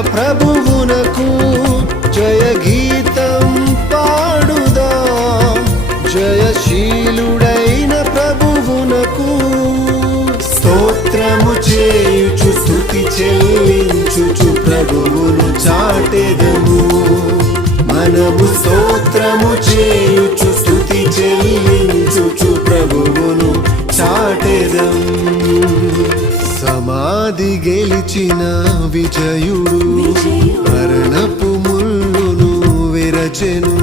ప్రభువునకు జయ గీతం పాడుదా. జయశీలుడైన ప్రభువునకు స్తోత్రము చేయుచు స్థుతి చెల్లించుచు ప్రభువును చాటెదము. మనము స్తోత్రము చేయుచు స్థుతి చెల్లించుచు ప్రభువును చాటెదము. సమాధి గెలిచిన విజయుడు. మరణపు ముళ్ళును విరచెను.